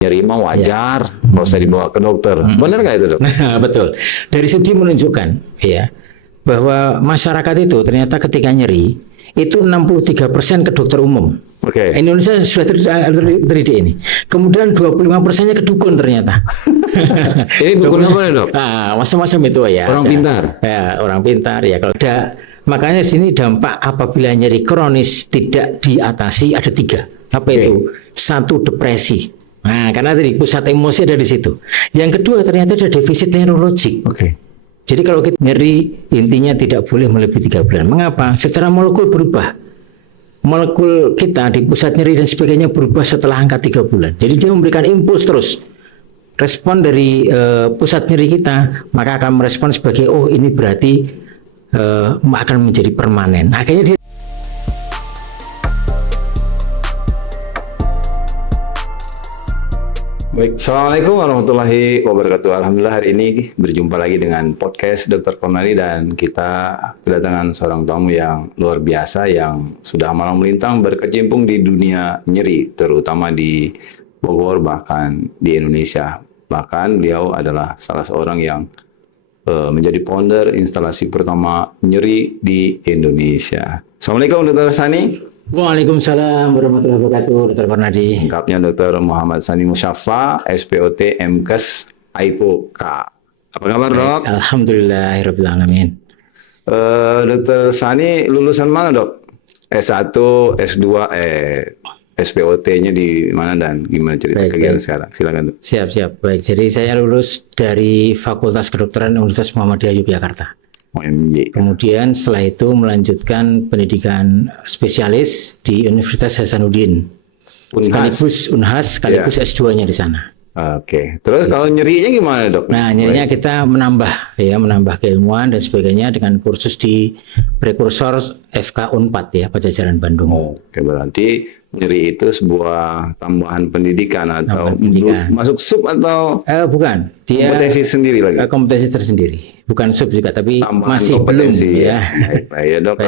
nyeri mah wajar, nggak usah dibawa ke dokter. Benar nggak itu, Dok? Nah, betul. Dari studi menunjukkan ya bahwa masyarakat itu ternyata ketika nyeri itu 63% ke dokter umum. Oke. Indonesia sudah terdidik ini. Kemudian 25%-nya ke dukun ternyata. Ini dukun apa nih, Dok? Nah, macam-macam itu ya. Orang pintar. Ya, orang pintar ya. Kalau ada, makanya di sini dampak apabila nyeri kronis tidak diatasi ada 3. Apa itu? 1, depresi. Nah, karena tadi pusat emosi ada di situ. Yang kedua ternyata ada defisit neurologik. Oke. Jadi kalau kita nyeri intinya tidak boleh melebihi 3 bulan. Mengapa? Secara molekul berubah. Molekul kita di pusat nyeri dan sebagainya berubah setelah angka 3 bulan. Jadi dia memberikan impuls terus. Respon dari pusat nyeri kita maka akan merespon sebagai ini berarti akan menjadi permanen. Akhirnya dia Baik, Assalamualaikum warahmatullahi wabarakatuh. Alhamdulillah hari ini berjumpa lagi dengan podcast Dr. Corneli dan kita kedatangan seorang tamu yang luar biasa yang sudah malang melintang berkecimpung di dunia nyeri, terutama di Bogor bahkan di Indonesia. Bahkan beliau adalah salah seorang yang menjadi founder instalasi pertama nyeri di Indonesia. Assalamualaikum Dr. Sani. Waalaikumsalam warahmatullahi wabarakatuh, Dr. Kornadi. Lengkapnya Dr. Muhammad Sani Musyafa, SPOT, MKes, IPOK. Apa kabar, Dok? Alhamdulillahirabbil alamin. Dr. Sani lulusan mana, Dok? S1, S2, SPOT-nya di mana dan gimana cerita kegiatan sekarang? Silakan, Dok. Siap. Baik, jadi saya lulus dari Fakultas Kedokteran Universitas Muhammadiyah Yogyakarta. OMY. Kemudian setelah itu melanjutkan pendidikan spesialis di Universitas Hasanuddin. Sekaligus Unhas, sekaligus S2-nya di sana. Oke. Terus kalau nyerinya gimana, Dok? Nah, nyerinya kita menambah keilmuan dan sebagainya dengan kursus di prekursor FK Unpad ya, Pajajaran Bandung. Oke, berarti nyeri itu sebuah tambahan pendidikan atau pendidikan. Masuk sub atau bukan, dia kompetensi sendiri lagi. Kompetensi tersendiri, bukan sub juga, tapi Tambahan masih kompetensi, belum ya. Baik, ya, Dok.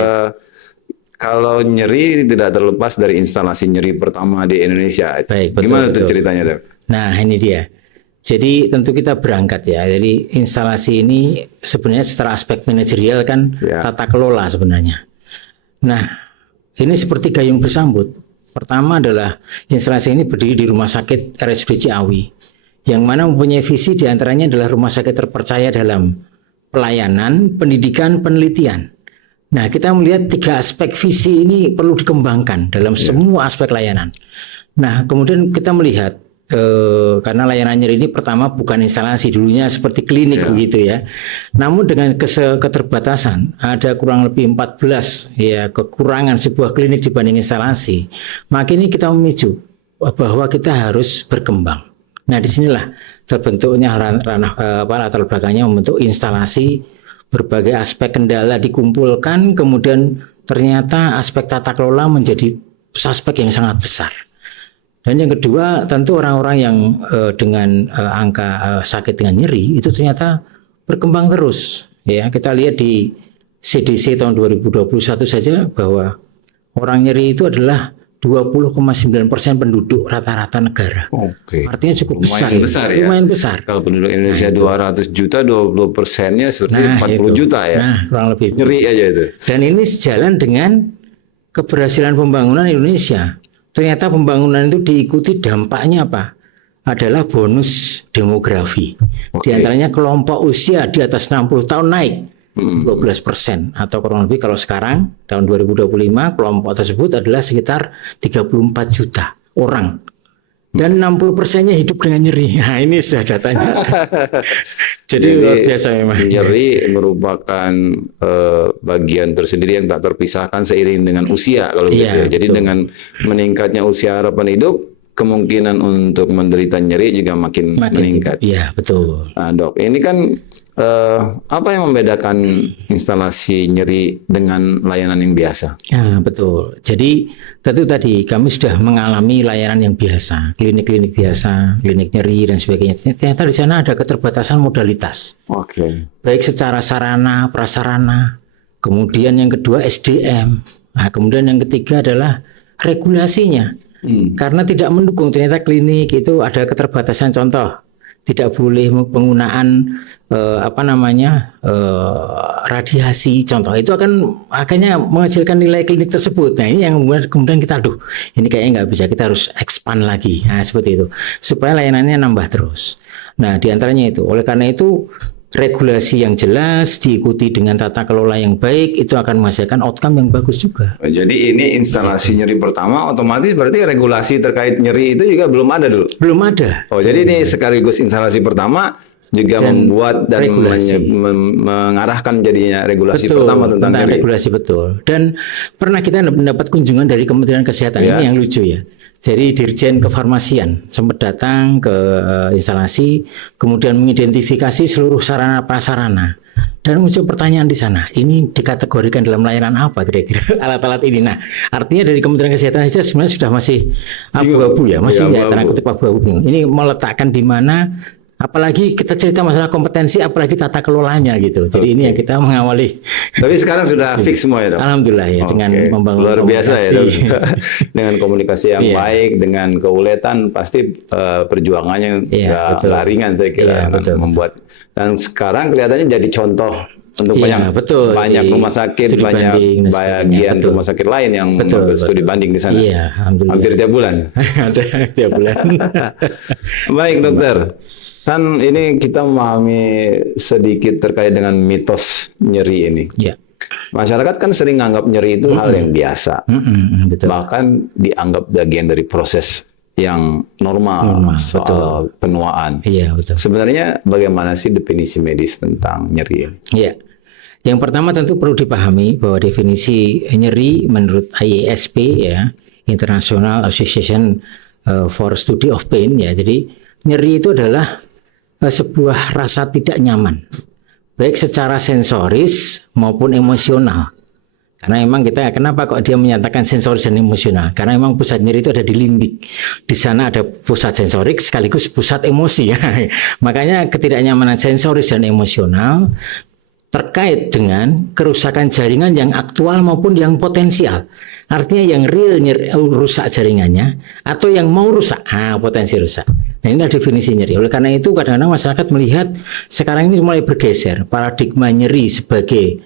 Kalau nyeri tidak terlepas dari instalasi nyeri pertama di Indonesia. Baik, gimana tuh betul. ceritanya, Dok? Nah, ini dia. Jadi tentu kita berangkat ya. Jadi instalasi ini sebenarnya secara aspek manajerial kan tata kelola sebenarnya. Nah, ini seperti gayung bersambut. Pertama adalah instalasi ini berdiri di Rumah Sakit RSUD Ciawi, yang mana mempunyai visi diantaranya adalah rumah sakit terpercaya dalam pelayanan, pendidikan, penelitian. Nah, kita melihat 3 aspek visi ini perlu dikembangkan dalam semua aspek layanan. Nah, kemudian kita melihat karena layanan nyeri ini pertama bukan instalasi, dulunya seperti klinik begitu ya. Namun dengan keterbatasan ada kurang lebih 14 ya kekurangan sebuah klinik dibanding instalasi. Maka ini kita memicu bahwa kita harus berkembang. Nah, disinilah terbentuknya latar belakangnya membentuk instalasi, berbagai aspek kendala dikumpulkan, kemudian ternyata aspek tata kelola menjadi aspek yang sangat besar. Dan yang kedua tentu orang-orang yang dengan angka sakit dengan nyeri itu ternyata berkembang terus. Ya, kita lihat di CDC tahun 2021 saja bahwa orang nyeri itu adalah 20,9% penduduk rata-rata negara. Oke. Artinya cukup lumayan besar ya. Ya. Lumayan besar. Kalau penduduk Indonesia 200 juta, 20%-nya seperti 40 juta ya. Nah, kurang lebih. Nyeri aja itu. Dan ini sejalan dengan keberhasilan pembangunan Indonesia. Ternyata pembangunan itu diikuti dampaknya apa? Adalah bonus demografi. Di antaranya kelompok usia di atas 60 tahun naik 12%, atau kurang lebih kalau sekarang tahun 2025 kelompok tersebut adalah sekitar 34 juta orang. Dan 60%-nya hidup dengan nyeri. Nah, ini sudah datanya. Jadi luar biasa memang. Nyeri merupakan bagian tersendiri yang tak terpisahkan seiring dengan usia kalau gitu. Jadi betul. Dengan meningkatnya usia harapan hidup, kemungkinan untuk menderita nyeri juga makin meningkat. Iya, betul. Nah, Dok, ini kan apa yang membedakan instalasi nyeri dengan layanan yang biasa? Ya, betul. Jadi tentu tadi kami sudah mengalami layanan yang biasa, klinik-klinik biasa, klinik nyeri dan sebagainya. Ternyata di sana ada keterbatasan modalitas. Baik secara sarana, prasarana, kemudian yang kedua SDM, nah, kemudian yang ketiga adalah regulasinya. Karena tidak mendukung, ternyata klinik itu ada keterbatasan, contoh tidak boleh penggunaan radiasi, contoh itu akhirnya menghasilkan nilai klinik tersebut. Nah ini yang kemudian kita ini kayaknya nggak bisa, kita harus expand lagi, nah seperti itu supaya layanannya nambah terus. Nah diantaranya itu, oleh karena itu regulasi yang jelas diikuti dengan tata kelola yang baik itu akan menghasilkan outcome yang bagus juga. Jadi ini instalasi nyeri pertama, otomatis berarti regulasi terkait nyeri itu juga belum ada dulu? Belum ada. Oh, jadi ini sekaligus instalasi pertama juga dan membuat dan mengarahkan jadinya regulasi pertama tentang nyeri. Regulasi, betul. Dan pernah kita mendapat kunjungan dari Kementerian Kesehatan, ini yang lucu ya. Jadi Dirjen Kefarmasian sempat datang ke instalasi, kemudian mengidentifikasi seluruh sarana prasarana. Dan muncul pertanyaan di sana, ini dikategorikan dalam layanan apa kira-kira alat-alat ini? Nah, artinya dari Kementerian Kesehatan saja sebenarnya sudah masih abu-abu ya, masih tanda kutip abu-abu. Ini meletakkan di mana, apalagi kita cerita masalah kompetensi, apalagi tata kelolanya gitu. Jadi ini yang kita mengawali. Tapi sekarang sudah fix semua ya, Dok? Alhamdulillah ya, dengan membangun luar biasa ya, Dok. Dengan komunikasi yang baik, dengan keuletan, pasti perjuangannya nggak ringan saya kira, membuat. Dan sekarang kelihatannya jadi contoh untuk banyak rumah sakit, banyak bagian rumah sakit lain yang studi banding di sana. Iya, hampir tiap bulan. Ada tiap bulan. Baik, dokter. Kan ini kita memahami sedikit terkait dengan mitos nyeri ini. Iya. Masyarakat kan sering menganggap nyeri itu hal yang biasa. Betul. Bahkan dianggap bagian dari proses yang normal soal penuaan. Iya, betul. Sebenarnya bagaimana sih definisi medis tentang nyeri? Iya. Yang pertama tentu perlu dipahami bahwa definisi nyeri menurut IASP ya, International Association for Study of Pain ya. Jadi nyeri itu adalah sebuah rasa tidak nyaman, baik secara sensoris maupun emosional. Karena memang kenapa kok dia menyatakan sensoris dan emosional? Karena memang pusat nyeri itu ada di limbik. Di sana ada pusat sensorik sekaligus pusat emosi. Makanya ketidaknyamanan sensoris dan emosional terkait dengan kerusakan jaringan yang aktual maupun yang potensial. Artinya yang real rusak jaringannya atau yang mau rusak, potensi rusak. Nah inilah definisi nyeri. Oleh karena itu kadang-kadang masyarakat melihat sekarang ini mulai bergeser paradigma nyeri sebagai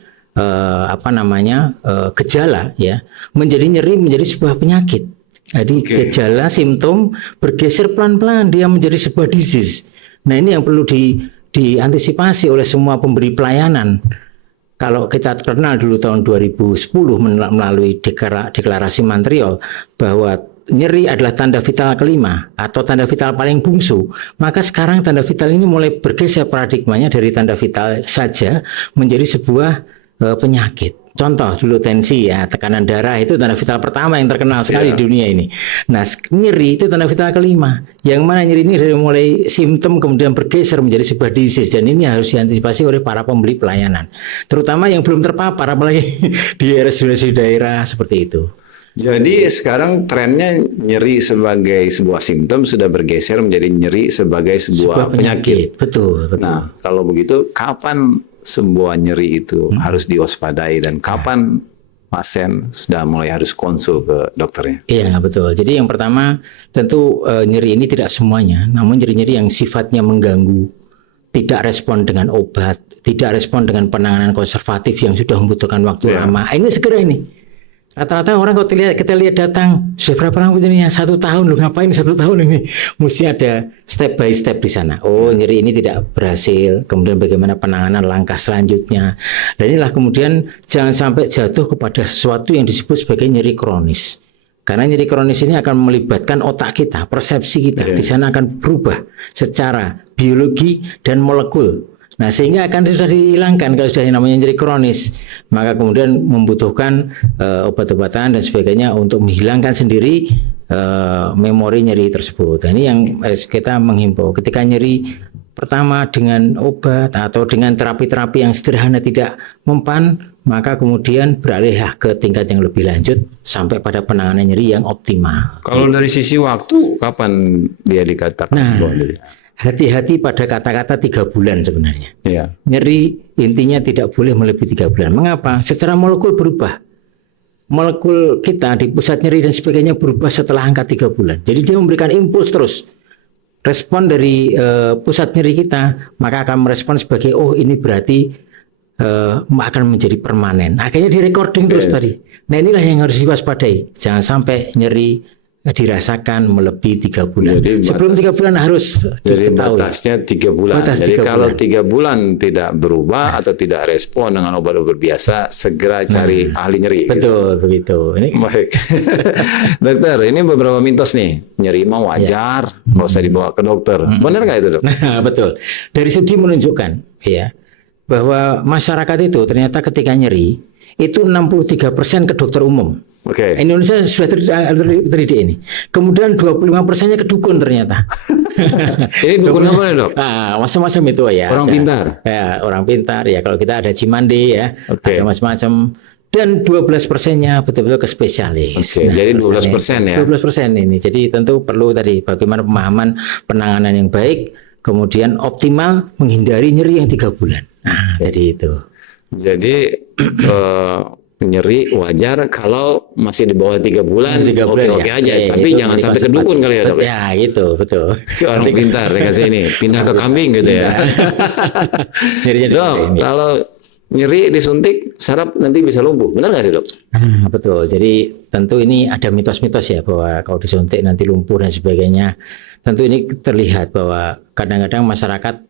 gejala ya, menjadi nyeri menjadi sebuah penyakit. Jadi gejala simptom bergeser pelan-pelan dia menjadi sebuah disease. Nah ini yang perlu diantisipasi oleh semua pemberi pelayanan. Kalau kita kenal dulu tahun 2010 melalui deklarasi Montreal bahwa nyeri adalah tanda vital kelima atau tanda vital paling bungsu, maka sekarang tanda vital ini mulai bergeser paradigmanya dari tanda vital saja menjadi sebuah penyakit. Contoh dulu tensi ya, tekanan darah itu tanda vital pertama yang terkenal sekali di dunia ini. Nah nyeri itu tanda vital kelima, yang mana nyeri ini dari mulai simptom kemudian bergeser menjadi sebuah disease, dan ini harus diantisipasi oleh para pembeli pelayanan, terutama yang belum terpapar, apalagi di RSUD daerah seperti itu. Jadi sekarang trennya nyeri sebagai sebuah simptom sudah bergeser menjadi nyeri sebagai sebuah penyakit. Betul. Nah kalau begitu kapan sebuah nyeri itu harus diwaspadai dan kapan pasien sudah mulai harus konsul ke dokternya? Iya betul. Jadi yang pertama tentu nyeri ini tidak semuanya, namun nyeri-nyeri yang sifatnya mengganggu, tidak respon dengan obat, tidak respon dengan penanganan konservatif yang sudah membutuhkan waktu lama. Ini segera ini. Rata-rata orang kalau kita lihat datang sudah berapa lama ini? 1 tahun loh, ngapain 1 tahun ini? Mesti ada step by step di sana. Oh nyeri ini tidak berhasil, kemudian bagaimana penanganan langkah selanjutnya. Dan inilah kemudian jangan sampai jatuh kepada sesuatu yang disebut sebagai nyeri kronis. Karena nyeri kronis ini akan melibatkan otak kita, persepsi kita. Di sana akan berubah secara biologi dan molekul. Nah sehingga akan susah dihilangkan kalau sudah yang namanya nyeri kronis, maka kemudian membutuhkan obat-obatan dan sebagainya untuk menghilangkan sendiri memori nyeri tersebut. Nah, ini yang kita menghimbau ketika nyeri pertama dengan obat atau dengan terapi-terapi yang sederhana tidak mempan, maka kemudian beralih ke tingkat yang lebih lanjut sampai pada penanganan nyeri yang optimal. Kalau dari sisi waktu kapan dia dikatakan sebuah nyeri? Hati-hati pada kata-kata 3 bulan sebenarnya. Iya. Nyeri intinya tidak boleh melebihi 3 bulan. Mengapa? Secara molekul berubah. molekul kita di pusat nyeri dan sebagainya berubah setelah angka 3 bulan. Jadi dia memberikan impuls terus. Respon dari pusat nyeri kita maka akan merespon sebagai ini berarti akan menjadi permanen. Akhirnya di recording terus tadi. Nah inilah yang harus diwaspadai. Jangan sampai nyeri dirasakan melebihi 3 bulan. Jadi sebelum 3 bulan harus jadi diketahui. batasnya 3 bulan. Batas Jadi 3 kalau bulan. 3 bulan tidak berubah atau tidak respon dengan obat-obat biasa, segera cari ahli nyeri. Betul, begitu. Ini Baik. Dokter, ini beberapa mitos nih. Nyeri mah wajar, nggak usah dibawa ke dokter. Benar nggak itu, Dok? Nah, betul. Dari studi menunjukkan ya bahwa masyarakat itu ternyata ketika nyeri itu 63% ke dokter umum. Oke. Indonesia sudah terdidik ini. Kemudian 25%-nya ke dukun ternyata. Ini dukun apa nih, Dok? Macam-macam itu ya. Orang pintar. Ya, orang pintar. Ya kalau kita ada Cimande ya, Oke. ada macam-macam. Dan 12%-nya betul-betul ke spesialis. Oke, jadi 12% ya. 12% ini. Jadi tentu perlu tadi bagaimana pemahaman penanganan yang baik, kemudian optimal menghindari nyeri yang 3 bulan. Nah, jadi itu. Jadi nyeri wajar kalau masih di bawah 3 bulan, 3 bulan oke-oke ya. aja. Ya, Tapi itu jangan sampai ke cepat. dukun kali ya, Dok. Ya, gitu, betul. Orang pintar dikasih ini, pindah ke kambing gitu ya. Nyerinya di Dok, ini. kalau nyeri disuntik, saraf nanti bisa lumpuh. Benar nggak sih, Dok? Betul. Jadi tentu ini ada mitos-mitos ya bahwa kalau disuntik nanti lumpuh dan sebagainya. Tentu ini terlihat bahwa kadang-kadang masyarakat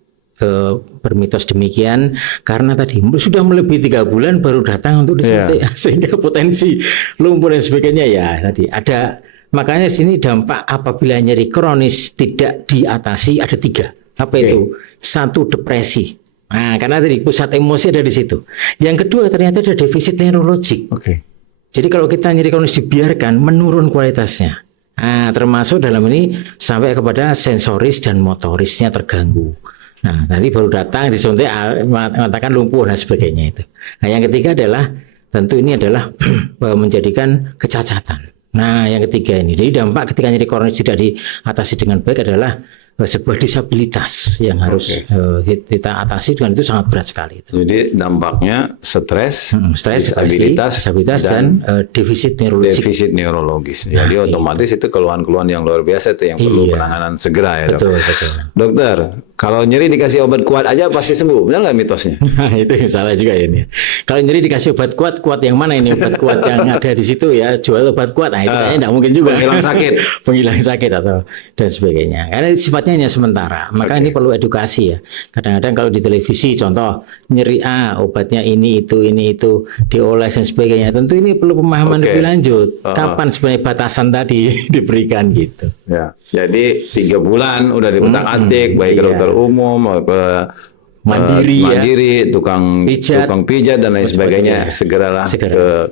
bermitos demikian karena tadi sudah melebihi 3 bulan baru datang untuk disuntik sehingga potensi lumpuh dan sebagainya ya tadi ada. Makanya di sini dampak apabila nyeri kronis tidak diatasi ada 3. Apa itu? 1, depresi. Nah, karena tadi pusat emosi ada di situ. Yang kedua ternyata ada defisit neurologik. Oke. Jadi kalau kita nyeri kronis dibiarkan menurun kualitasnya. Nah, termasuk dalam ini sampai kepada sensoris dan motorisnya terganggu. Nah, tadi baru datang disuntik mengatakan lumpuh dan sebagainya itu. Nah, yang ketiga adalah tentu ini adalah menjadikan kecacatan. Nah, yang ketiga ini. Jadi dampak ketika nyeri kronis tidak diatasi dengan baik adalah sebuah disabilitas yang harus kita atasi dengan itu sangat berat sekali itu. Jadi dampaknya stres, Stres, disabilitas dan defisit neurologis. defisit neurologis. Jadi otomatis itu keluhan-keluhan yang luar biasa itu yang perlu penanganan segera ya, Dok. Betul, betul. Dokter, kalau nyeri dikasih obat kuat aja pasti sembuh. Benar nggak mitosnya? Nah, itu yang salah juga ini. Kalau nyeri dikasih obat kuat, kuat yang mana ini obat kuat yang ada di situ ya, jual obat kuat. Nah, itu kayaknya tidak mungkin juga. Penghilang sakit. Penghilang sakit atau dan sebagainya. Karena sifatnya hanya sementara. Maka ini perlu edukasi ya. Kadang-kadang kalau di televisi contoh nyeri obatnya ini itu dioles dan sebagainya. Tentu ini perlu pemahaman lebih lanjut. Kapan sebenarnya batasan tadi diberikan gitu. Ya. Jadi 3 bulan udah diutak-atik baik ke dokter umum, ke mandiri, tukang pijat dan lain sebagainya. Segeralah ke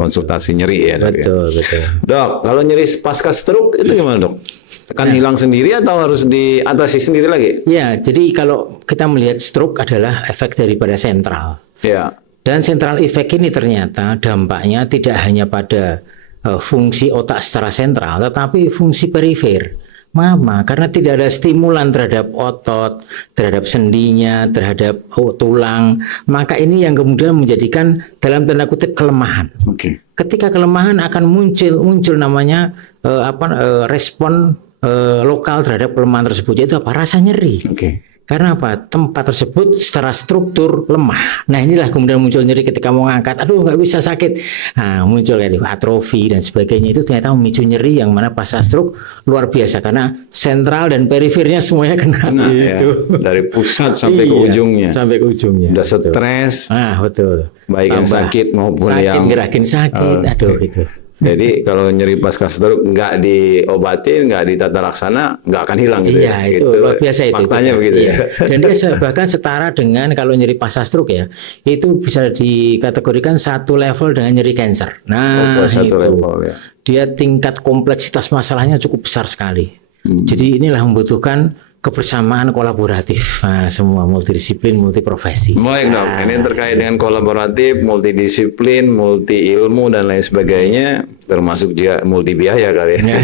konsultasi nyeri ya, Dok. Betul, betul. Dok, kalau nyeri pasca stroke itu gimana, Dok? Akan hilang sendiri atau harus diatasi sendiri lagi? Ya, jadi kalau kita melihat stroke adalah efek daripada sentral. Ya. Dan sentral effect ini ternyata dampaknya tidak hanya pada fungsi otak secara sentral, tetapi fungsi perifer. Mama, karena tidak ada stimulan terhadap otot, terhadap sendinya, terhadap tulang, maka ini yang kemudian menjadikan dalam tanda kutip kelemahan. Oke. Ketika kelemahan akan muncul namanya respon lokal terhadap kelemahan tersebut, yaitu apa? Rasa nyeri. Oke. Karena apa? Tempat tersebut secara struktur lemah. Nah, inilah kemudian muncul nyeri ketika mau ngangkat. Aduh, nggak bisa sakit. Nah, muncul kayak atrofi dan sebagainya. Itu ternyata memicu nyeri yang mana pasca stroke luar biasa. Karena sentral dan perifernya semuanya kena. Gitu. Ya. Dari pusat sampai ke ujungnya. Sampai ke ujungnya. Udah stres. Betul. Baik yang sakit maupun yang ngerakin sakit. Aduh, gitu. Jadi kalau nyeri pasca stroke nggak diobatin, nggak ditata laksana, nggak akan hilang gitu. Iya, ya? itu gitu. luar biasa itu. Faktanya begitu ya. Dan dia bahkan setara dengan kalau nyeri pasca stroke ya, itu bisa dikategorikan satu level dengan nyeri kanker. Nah, satu itu. level ya. Dia tingkat kompleksitas masalahnya cukup besar sekali. Jadi inilah membutuhkan kebersamaan kolaboratif, semua multidisiplin, multiprofesi. Baik, Dok, ini terkait dengan kolaboratif, multidisiplin, multi ilmu dan lain sebagainya, termasuk juga multi biaya kali ya.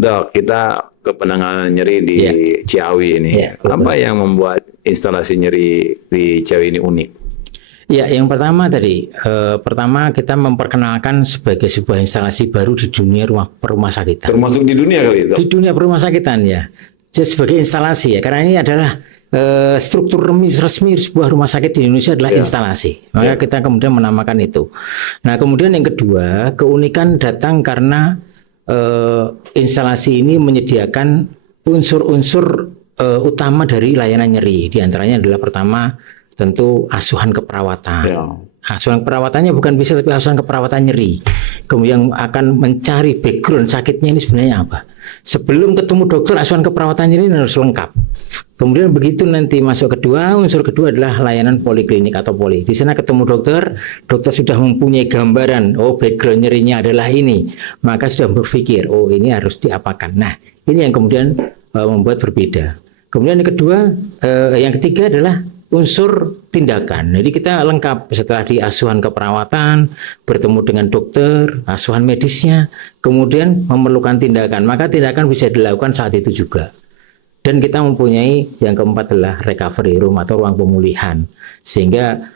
Dok, kita ke penanganan nyeri di Ciawi ini. Apa yang membuat instalasi nyeri di Ciawi ini unik? Ya, yang pertama tadi, pertama kita memperkenalkan sebagai sebuah instalasi baru di dunia rumah sakitan. Termasuk di dunia kali itu. Di dunia rumah sakitan ya, jadi sebagai instalasi ya, karena ini adalah struktur resmi sebuah rumah sakit di Indonesia adalah instalasi. Maka kita kemudian menamakan itu. Nah, kemudian yang kedua, keunikan datang karena instalasi ini menyediakan unsur-unsur utama dari layanan nyeri. Di antaranya adalah pertama tentu asuhan keperawatan. Ya. Asuhan perawatannya bukan bisa, tapi asuhan keperawatan nyeri. Kemudian akan mencari background sakitnya ini sebenarnya apa. Sebelum ketemu dokter, asuhan keperawatan nyeri harus lengkap. Kemudian begitu nanti masuk kedua, unsur kedua adalah layanan poliklinik atau poli. Di sana ketemu dokter, dokter sudah mempunyai gambaran, oh background nyerinya adalah ini. Maka sudah berpikir, oh ini harus diapakan. Nah, ini yang kemudian membuat berbeda. Kemudian yang kedua, yang ketiga adalah unsur tindakan. Jadi kita lengkap setelah di asuhan keperawatan, bertemu dengan dokter, asuhan medisnya, kemudian memerlukan tindakan. Maka tindakan bisa dilakukan saat itu juga. Dan kita mempunyai yang keempat adalah recovery room atau ruang pemulihan. Sehingga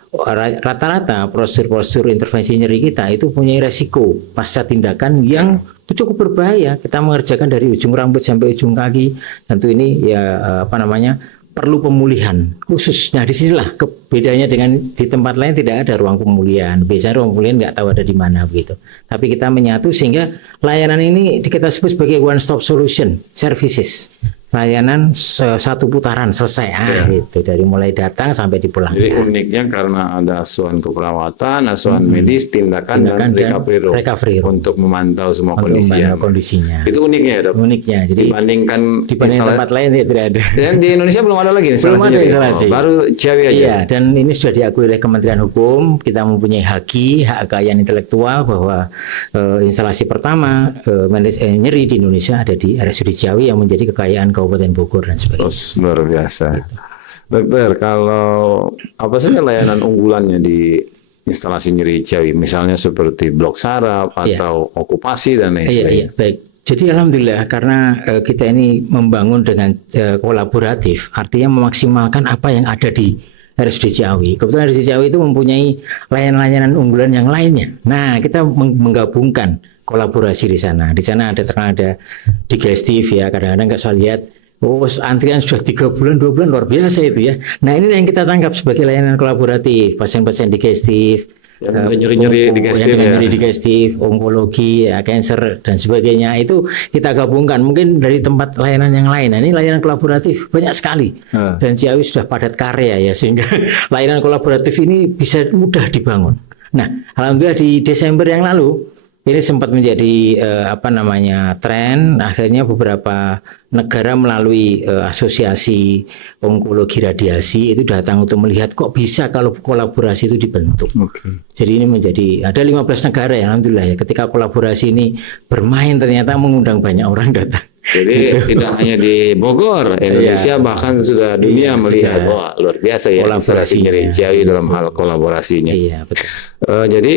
rata-rata prosedur intervensi nyeri kita itu punya resiko pasca tindakan yang cukup berbahaya. Kita mengerjakan dari ujung rambut sampai ujung kaki. Tentu ini ya perlu pemulihan khusus. Nah, disinilah bedanya dengan di tempat lain tidak ada ruang pemulihan. Biasanya ruang pemulihan nggak tahu ada di mana begitu. Tapi kita menyatu sehingga layanan ini kita sebut sebagai one stop solution services. Layanan satu putaran selesai gitu, dari mulai datang sampai dipulangkan. Jadi uniknya karena ada asuhan keperawatan, asuhan medis, tindakan dan recovery room untuk memantau semua kondisinya. Itu uniknya ya, Dok. Uniknya. Jadi dibanding tempat lain ya tidak ada. Dan di Indonesia belum ada lagi belum ada instalasi. Baru Ciawi aja. Iya, dan ini sudah diakui oleh Kementerian Hukum. Kita mempunyai hak kekayaan intelektual bahwa instalasi pertama nyeri di Indonesia ada di RSUD Ciawi yang menjadi kekayaan Kabupaten Bogor dan sebagainya. Terus luar biasa. Dokter, kalau apa saja layanan unggulannya di instalasi nyeri Ciawi, misalnya seperti blok saraf atau okupasi dan lain sebagainya? Iya, baik. Jadi alhamdulillah karena kita ini membangun dengan kolaboratif, artinya memaksimalkan apa yang ada di RSUD Ciawi. Kebetulan RSUD Ciawi itu mempunyai layanan-layanan unggulan yang lainnya. Nah, kita menggabungkan kolaborasi di sana. Di sana ada digestif ya. Kadang-kadang nggak saya lihat, antrian sudah 3 bulan, 2 bulan, luar biasa itu ya. Nah, ini yang kita tangkap sebagai layanan kolaboratif. Pasien-pasien digestif, nyeri digestif, onkologi, kanker dan sebagainya itu kita gabungkan. Mungkin dari tempat layanan yang lain. Nah, ini layanan kolaboratif banyak sekali. Dan Ciawi sudah padat karya ya, sehingga layanan kolaboratif ini bisa mudah dibangun. Nah, alhamdulillah di Desember yang lalu ini sempat menjadi tren. Akhirnya beberapa negara melalui asosiasi onkologi radiasi itu datang untuk melihat kok bisa kalau kolaborasi itu dibentuk. Jadi ini menjadi ada 15 negara ya, alhamdulillah ya. Ketika kolaborasi ini bermain ternyata mengundang banyak orang datang. Jadi tidak hanya di Bogor, Indonesia bahkan sudah dunia melihat wah luar biasa ya instalasi nyeri Ciawi dalam hal kolaborasinya. Iya, betul. Jadi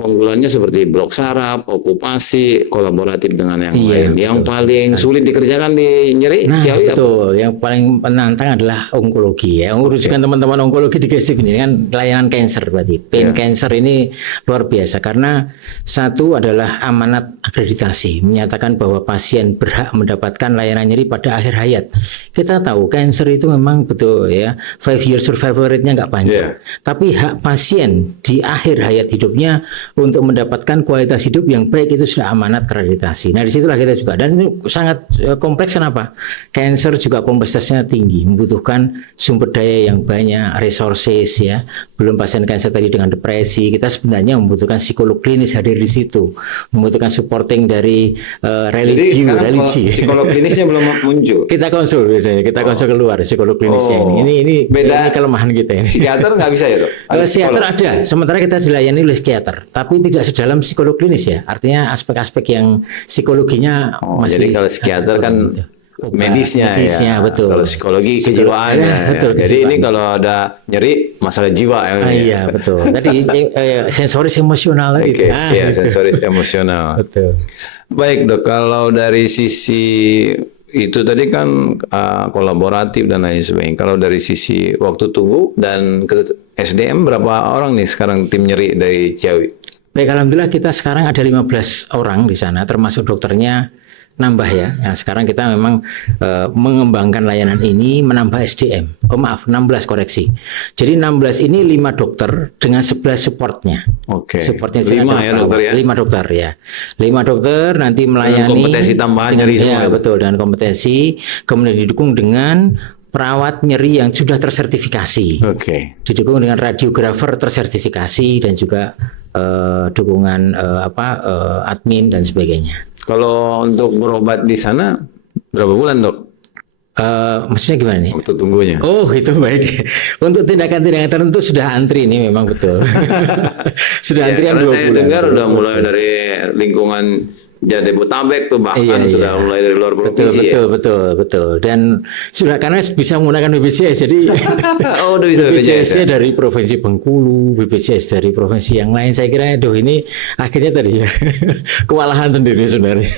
unggulannya seperti blok saraf, okupasi, kolaboratif dengan yang lain. Yang paling sulit dikerjakan di nyeri Ciawi betul. Yang paling penantang adalah onkologi ya. Rujukan teman-teman onkologi digestif ini kan layanan kanker berarti. Pain cancer ini luar biasa karena satu adalah amanat akreditasi menyatakan bahwa pasien berhak mendapatkan layanan nyeri pada akhir hayat. Kita tahu kanker itu memang betul ya 5-year survival rate-nya nggak panjang. Tapi hak pasien di akhir hayat hidupnya untuk mendapatkan kualitas hidup yang baik itu sudah amanat akreditasi. Nah, disitulah kita juga, dan ini sangat kompleks. Kenapa? Cancer juga kompleksitasnya tinggi, membutuhkan sumber daya yang banyak, resources ya. Belum pasien cancer tadi dengan depresi, kita sebenarnya membutuhkan psikolog klinis hadir di situ, membutuhkan supporting dari religi. Psikolog klinisnya belum muncul. Kita konsul biasanya, kita konsul keluar psikolog klinisnya ini beda. Ini kelemahan kita ini. Psikiater nggak bisa ya, Dok? Psikiater ada, sementara kita dilayani oleh psikiater. Tapi tidak sedalam psikolog klinis ya. Artinya aspek-aspek yang psikologinya masih. Jadi kalau psikiater kan medisnya ya. Betul. Kalau psikologi kejiwaannya. Betul. Jadi ini kalau ada nyeri masalah jiwa ya. Iya, betul. Tadi sensoris emosional gitu. Iya, sensoris emosional. Betul. Baik, Dok, kalau dari sisi itu tadi kan kolaboratif dan lain sebagainya. Kalau dari sisi waktu tunggu dan SDM berapa orang nih sekarang tim nyeri dari Ciawi? Baik, alhamdulillah kita sekarang ada 15 orang di sana, termasuk dokternya nambah ya. Nah, sekarang kita memang mengembangkan layanan ini menambah SDM. Oh maaf, 16 koreksi. Jadi 16 ini 5 dokter dengan 11 supportnya. Oke. Supportnya 5 ya dokter ya? 5 dokter ya. 5 dokter nanti melayani. Dengan kompetensi tambahan dengan, nyeri semua. Ya, betul, dengan kompetensi. Kemudian didukung dengan perawat nyeri yang sudah tersertifikasi. Oke. Didukung dengan radiografer tersertifikasi dan juga dukungan admin dan sebagainya. Kalau untuk berobat di sana berapa bulan dok? Maksudnya gimana nih? Waktu tunggunya? Oh itu baik. Untuk tindakan-tindakan tertentu sudah antri nih memang betul. Sudah antrian 2 bulan. Saya dengar udah mulai dari lingkungan Jabodetabek tuh bahkan sudah mulai dari luar provinsi. Betul. Dan sudah karena bisa menggunakan BPJS jadi udah bisa BPJS-nya dari provinsi Bengkulu, BPJS dari provinsi yang lain. Saya kira ini akhirnya tadi ya kewalahan sendiri sebenarnya.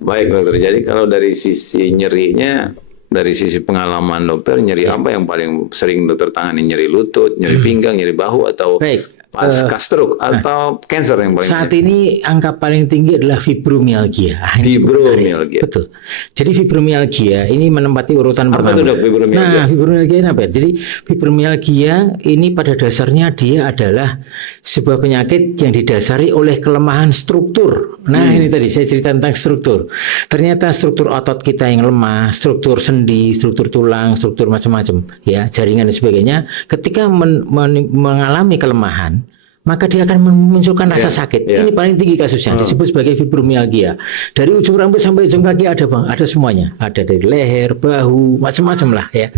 Baik dokter. Jadi kalau dari sisi nyerinya, dari sisi pengalaman dokter, nyeri apa yang paling sering dokter tangani? Nyeri lutut, nyeri pinggang, nyeri bahu, atau pasca stroke atau cancer yang paling saat ini angka paling tinggi adalah fibromialgia. Fibromialgia. Betul. Jadi fibromialgia ini menempati urutan apa pertama. Itu, dok, fibromialgia? Nah, fibromialgia ini apa? Jadi fibromialgia ini pada dasarnya dia adalah sebuah penyakit yang didasari oleh kelemahan struktur. Nah, ini tadi saya cerita tentang struktur. Ternyata struktur otot kita yang lemah, struktur sendi, struktur tulang, struktur macam-macam, ya, jaringan dan sebagainya, ketika mengalami kelemahan, maka dia akan memunculkan rasa sakit. Ini paling tinggi kasusnya, disebut sebagai fibromialgia. Dari ujung rambut sampai ujung kaki ada bang, ada semuanya. Ada dari leher, bahu, macam-macam lah ya.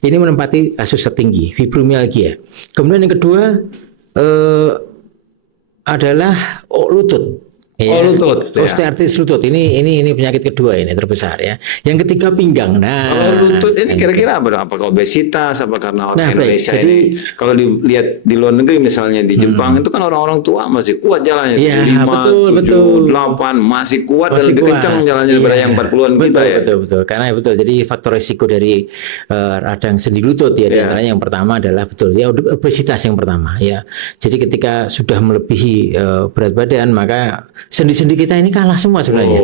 Ini menempati kasus tertinggi, fibromialgia. Kemudian yang kedua adalah lutut. Lutut. Osteoartritis lutut. Ini penyakit kedua ini terbesar ya. Yang ketiga pinggang. Nah, kalau lutut ini kira-kira apa? Apakah obesitas? Apa karena Indonesia ini? Kalau dilihat di luar negeri misalnya di Jepang itu kan orang-orang tua masih kuat jalannya. Ya, 5, 7, 8 masih kuat dan lebih kencang jalannya daripada yang 40-an kita ya. Betul. Karena betul. Jadi faktor risiko dari radang sendi lutut ya. Diantaranya yang pertama adalah obesitas yang pertama ya. Jadi ketika sudah melebihi berat badan maka sendi-sendi kita ini kalah semua sebenarnya.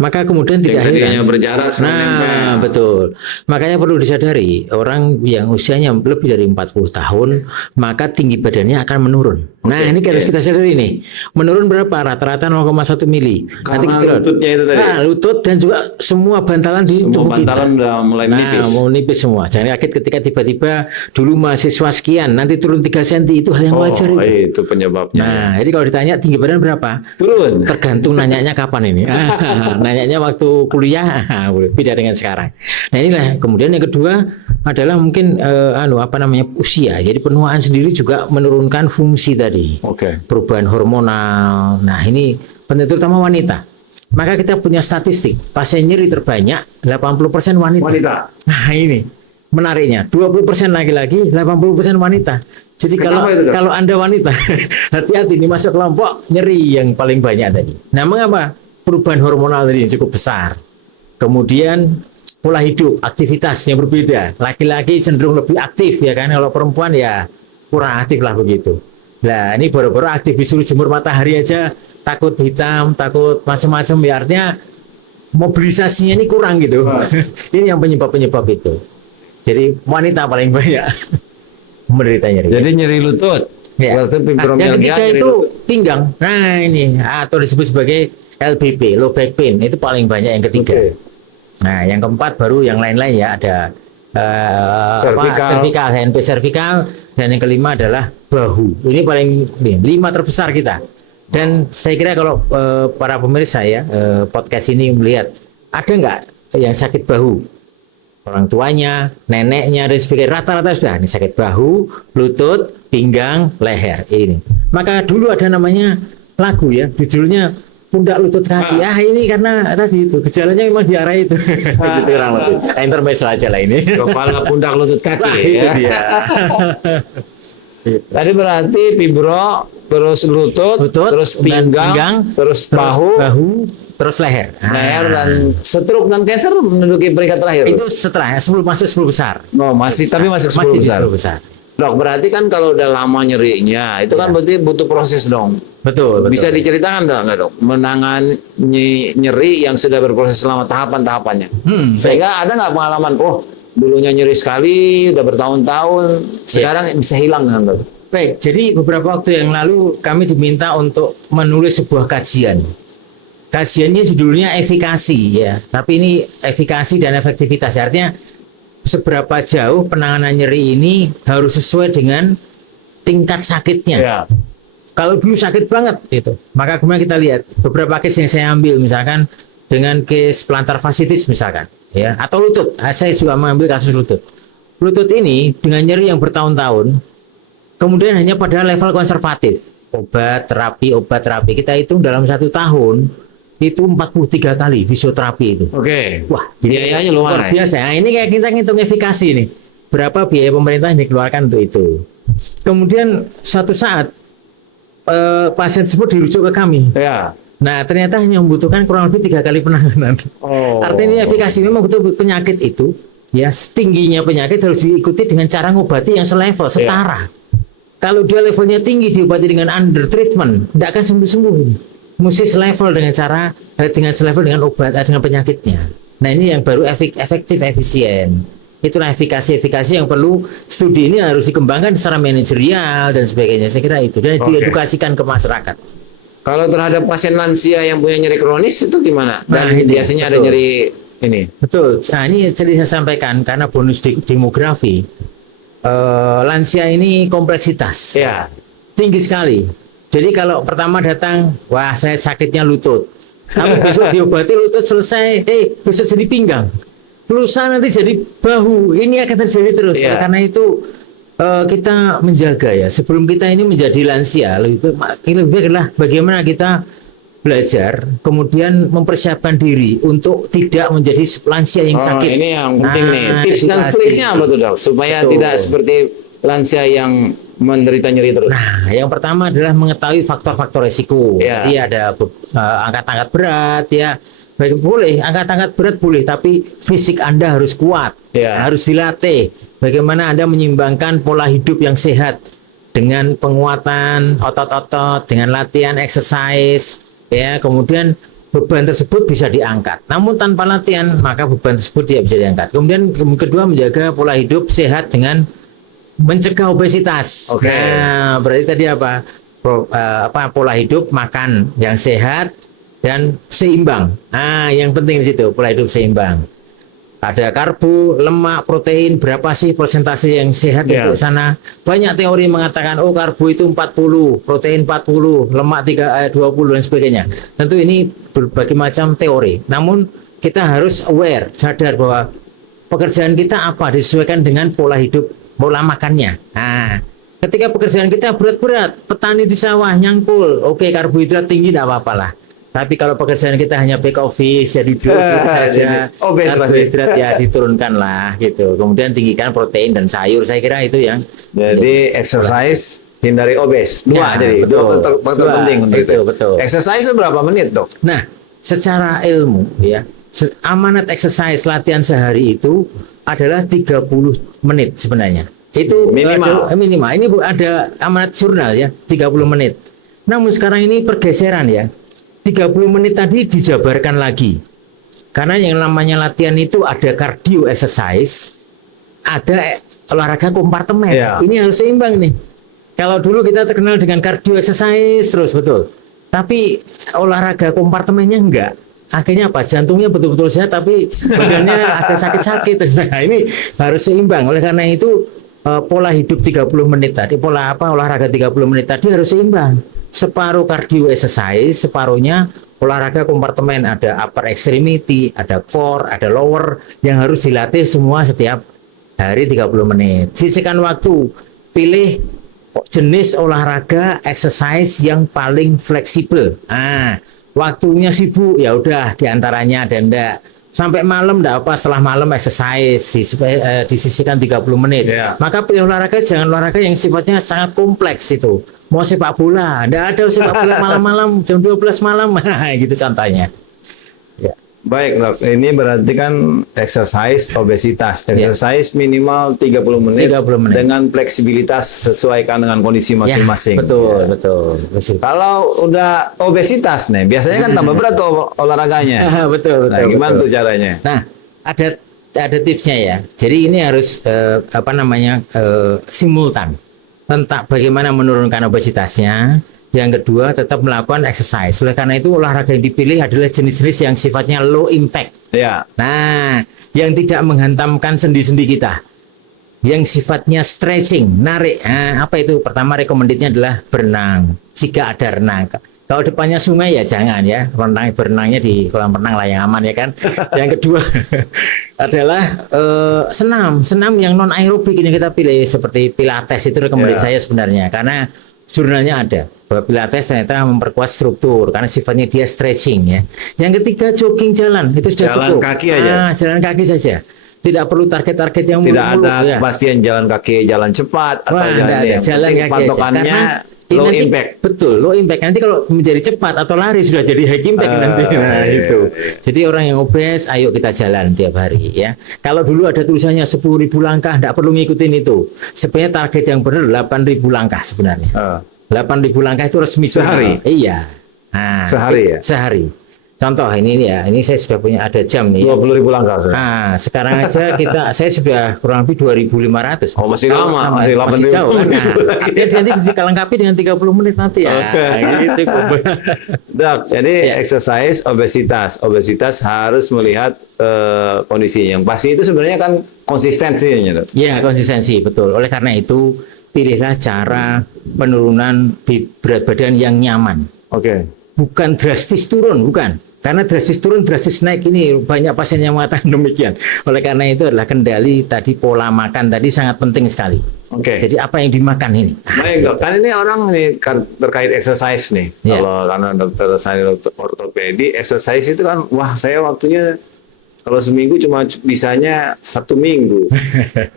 Maka kemudian tidak heran. Berjarak. Nah, betul. Makanya perlu disadari orang yang usianya lebih dari 40 tahun maka tinggi badannya akan menurun. Nah, ini harus kita sadari nih. Menurun berapa? Rata-rata 0,1 mili. Karena lututnya itu tadi. Nah, lutut dan juga semua bantalan di tubuh kita. Bantalan udah mulai menipis. Mau nipis semua. Jangan kaget ketika tiba-tiba dulu mahasiswa sekian, nanti turun 3 cm itu hal yang wajar itu penyebabnya. Nah, jadi kalau ditanya tinggi badan berapa? Turun. Tergantung nanyanya kapan ini. Nanyanya waktu kuliah, beda dengan sekarang. Nah, inilah. Kemudian yang kedua adalah mungkin usia. Jadi penuaan sendiri juga menurunkan fungsi tadi. Perubahan hormonal. Nah, ini penting terutama wanita. Maka kita punya statistik pasien nyeri terbanyak 80% wanita. Nah, ini menariknya 20% laki-laki, 80% wanita. Jadi kalau Anda wanita, hati-hati ini masuk kelompok nyeri yang paling banyak tadi. Nah, mengapa? Perubahan hormonal tadi yang cukup besar. Kemudian pola hidup, aktivitasnya berbeda. Laki-laki cenderung lebih aktif ya kan, kalau perempuan ya kurang aktif lah begitu. Nah, ini baru-baru aktif disuruh jemur matahari aja takut hitam, takut macam-macam ya, artinya mobilisasinya ini kurang gitu. Ini yang penyebab-penyebab itu. Jadi wanita paling banyak menderita nyeri. Jadi nyeri lutut. Ya. Yang ketiga itu pinggang. Nah, ini atau disebut sebagai LBP, low back pain, itu paling banyak yang ketiga. Nah, yang keempat baru yang lain-lain ya, ada servikal, HNP servikal, dan yang kelima adalah bahu. Ini paling 5 terbesar kita. Dan saya kira kalau para pemirsa ya podcast ini melihat ada nggak yang sakit bahu? Orang tuanya, neneknya, dan sebagainya, rata-rata sudah ini sakit bahu, lutut, pinggang, leher ini. Maka dulu ada namanya lagu ya, judulnya pundak lutut kaki. Ini karena tadi itu gejalanya memang di arah itu. Gitu kurang lebih. Intermezzo aja lah ini. Kepala, pundak, lutut kaki. Itu dia. Tadi berarti fibro, terus lutut, terus pinggang, terus bahu, terus leher. Leher dan stroke dan cancer menduduki peringkat terakhir. Itu setelah 10 masuk 10 besar. Oh, masih tapi masuk 10 Masih di besar. 10 besar. Dok, berarti kan kalau udah lama nyerinya, itu kan berarti butuh proses dong. Betul, betul. Bisa diceritakan nggak dok? Menangani nyeri yang sudah berproses selama tahapan-tahapannya. Sehingga ada nggak pengalaman, oh dulunya nyeri sekali, udah bertahun-tahun, sekarang bisa hilang kan dok? Baik, jadi beberapa waktu yang lalu kami diminta untuk menulis sebuah kajian. Kajiannya judulnya efikasi ya, tapi ini efikasi dan efektivitas. Artinya seberapa jauh penanganan nyeri ini harus sesuai dengan tingkat sakitnya. Ya. Kalau dulu sakit banget gitu, maka kemudian kita lihat beberapa case yang saya ambil, misalkan dengan case plantar fasciitis misalkan, ya, atau lutut. Saya juga mengambil kasus lutut. Lutut ini dengan nyeri yang bertahun-tahun, kemudian hanya pada level konservatif, obat terapi. Kita hitung dalam 1 tahun itu 43 kali fisioterapi itu. Oke. Wah, Biayanya luar biasa. Nah, ini kayak kita ngitung efikasi nih. Berapa biaya pemerintah yang dikeluarkan untuk itu. Kemudian suatu saat pasien tersebut dirujuk ke kami. Ya. Nah, ternyata hanya membutuhkan kurang lebih 3 kali penanganan. Oh. Artinya ini efikasi memang betul penyakit itu, ya, tingginya penyakit harus diikuti dengan cara ngobati yang selevel, setara. Kalau dia levelnya tinggi diobati dengan under treatment, tidak akan sembuh-sembuh ini. Mesti selevel dengan cara selevel dengan obat dengan penyakitnya. Nah, ini yang baru efektif, efisien. Itulah efikasi yang perlu studi ini harus dikembangkan secara manajerial dan sebagainya. Saya kira itu dan diedukasikan ke masyarakat. Kalau terhadap pasien lansia yang punya nyeri kronis itu gimana? Dan Nah, biasanya ada nyeri ini. Betul. Nah, ini tadi saya sampaikan karena bonus demografi. Lansia ini kompleksitas. Ya. Tinggi sekali. Jadi kalau pertama datang, wah saya sakitnya lutut. Tapi besok diobati lutut selesai, besok jadi pinggang. Lusa nanti jadi bahu. Ini akan terjadi terus. Yeah. Karena itu kita menjaga ya. Sebelum kita ini menjadi lansia, lebih baik adalah bagaimana kita belajar, kemudian mempersiapkan diri untuk tidak menjadi lansia yang sakit. Ini yang penting nih. Tips dan edukasi. triknya apa tuh dok? Supaya Betul. tidak seperti lansia yang menderita nyeri terus. Nah, yang pertama adalah mengetahui faktor-faktor resiko. Ya. Jadi ada angkat-angkat berat ya. Baik, boleh angkat-angkat berat boleh, tapi fisik Anda harus kuat. Ya. Harus dilatih. Bagaimana Anda menyeimbangkan pola hidup yang sehat dengan penguatan otot-otot, dengan latihan exercise ya. Kemudian beban tersebut bisa diangkat. Namun tanpa latihan, maka beban tersebut tidak bisa diangkat. Kemudian kedua, menjaga pola hidup sehat dengan mencegah obesitas. Oke. Nah, berarti tadi apa? Pola hidup, makan yang sehat dan seimbang. Nah, yang penting di situ pola hidup seimbang. Ada karbo, lemak, protein, berapa sih persentase yang sehat untuk sana? Banyak teori mengatakan karbo itu 40, protein 40, lemak 20 dan sebagainya. Tentu ini berbagai macam teori. Namun kita harus aware, sadar bahwa pekerjaan kita apa disesuaikan dengan pola hidup, pola makannya. Nah, ketika pekerjaan kita berat-berat, petani di sawah nyangkul, karbohidrat tinggi tidak apa-apa lah. Tapi kalau pekerjaan kita hanya back office, ya duduk saja, karbohidrat ya diturunkan lah gitu. Kemudian tinggikan protein dan sayur. Saya kira itu yang jadi exercise, hindari obes. Dua jadi betul. faktor penting untuk itu. Betul. Exercise berapa menit dok? Nah, secara ilmu ya, amanat exercise latihan sehari itu adalah 30 menit sebenarnya. Itu minimal. Minimal. Ini ada amanat jurnal ya, 30 menit. Namun sekarang ini pergeseran ya. 30 menit tadi dijabarkan lagi. Karena yang namanya latihan itu ada cardio exercise, ada olahraga kompartemen. Ya. Ini harus seimbang nih. Kalau dulu kita terkenal dengan cardio exercise terus betul. Tapi olahraga kompartemennya enggak. Akhirnya apa? Jantungnya betul-betul sehat tapi badannya ada sakit-sakit. Nah, ini harus seimbang. Oleh karena itu pola hidup 30 menit tadi, olahraga 30 menit tadi harus seimbang. Separuh cardio exercise, separuhnya olahraga kompartemen. Ada upper extremity, ada core, ada lower yang harus dilatih semua setiap hari 30 menit. Sisihkan waktu, pilih jenis olahraga exercise yang paling fleksibel. Waktunya sibuk ya udah diantaranya ada enggak. Sampai malam enggak apa, setelah malam exercise disisihkan 30 menit. Yeah. Maka pilih olahraga jangan olahraga yang sifatnya sangat kompleks itu. Mau sepak bola, enggak ada sepak bola malam-malam jam 12 malam. Gitu contohnya. Baik, Dok. Ini berarti kan exercise obesitas. Exercise minimal 30 menit 30 menit. dengan fleksibilitas sesuaikan dengan kondisi masing-masing. Betul, betul. Kalau udah obesitas nih, biasanya kan tambah berat tuh olahraganya. Betul, Nah, gimana tuh caranya? Nah, ada tipsnya ya. Jadi ini harus simultan tentang bagaimana menurunkan obesitasnya. Yang kedua, tetap melakukan exercise. Oleh karena itu, olahraga yang dipilih adalah jenis-jenis yang sifatnya low impact. Ya. Nah, yang tidak menghantamkan sendi-sendi kita. Yang sifatnya stretching, narik. Nah, apa itu? Pertama, recommended-nya adalah berenang. Jika ada renang. Kalau depannya sungai ya jangan ya. Berenangnya di kolam renang lah yang aman ya kan. Yang kedua adalah senam yang non aerobik ini kita pilih, seperti pilates. Itu rekomendasi saya sebenarnya, karena jurnalnya ada bahwa pilates ternyata memperkuat struktur karena sifatnya dia stretching ya. Yang ketiga, jogging jalan, itu sudah Jalan cukup. kaki aja. Jalan kaki saja. Tidak perlu target-target yang Tidak muluk-muluk, ada ya. kepastian jalan kaki, jalan cepat atau Wah, jalan ada. yang Jalan penting kaki aja. patokannya Karena low nanti, impact. Betul, low impact. Nanti kalau menjadi cepat atau lari sudah jadi high impact nanti. Nah, iya, itu. iya. Jadi orang yang obes, ayo kita jalan tiap hari ya. Kalau dulu ada tulisannya 10.000 langkah, tidak perlu ngikutin itu. Sebenarnya target yang benar 8.000 langkah sebenarnya. 8.000 langkah itu resmi Sehari? Iya. Nah, Sehari ya? Sehari. Contoh ini ya, ini saya sudah punya ada jam nih. 20.000 langkah. Nah, sekarang aja saya sudah kurang lebih 2.500. Oh, masih lama, masih 8.000. jauh kan. Nah, nanti dilengkapi dengan 30 menit nanti ya. Oke. Gitu. Dok, jadi Ya. exercise obesitas. Obesitas harus melihat kondisinya. Yang pasti itu sebenarnya kan konsistensinya, Dok. Ya, konsistensi, betul. Oleh karena itu, pilihlah cara penurunan berat badan yang nyaman. Oke. Bukan drastis turun, bukan. Karena drastis turun, drastis naik, ini banyak pasien yang mengatakan demikian. Oleh karena itu adalah kendali tadi, pola makan tadi sangat penting sekali. Oke. Jadi apa yang dimakan ini? Baik, Dok. Kan ini orang nih kan terkait exercise nih. Ya. Kalau karena dokter saya dokter ortopedi, exercise itu kan wah saya waktunya kalau seminggu cuma bisanya 1 minggu.